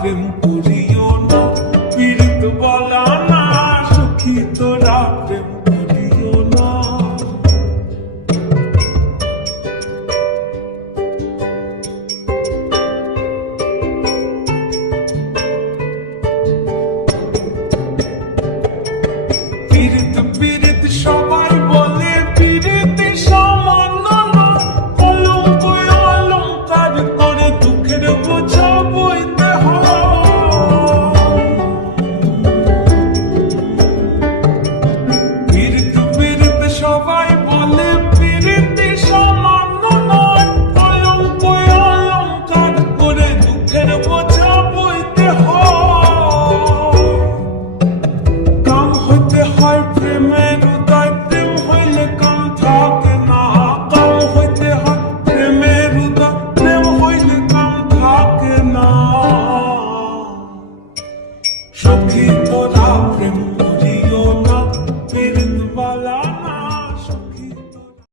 প্রেম করিও না পীড়িত বলা না সুখী তোরা প্রেম।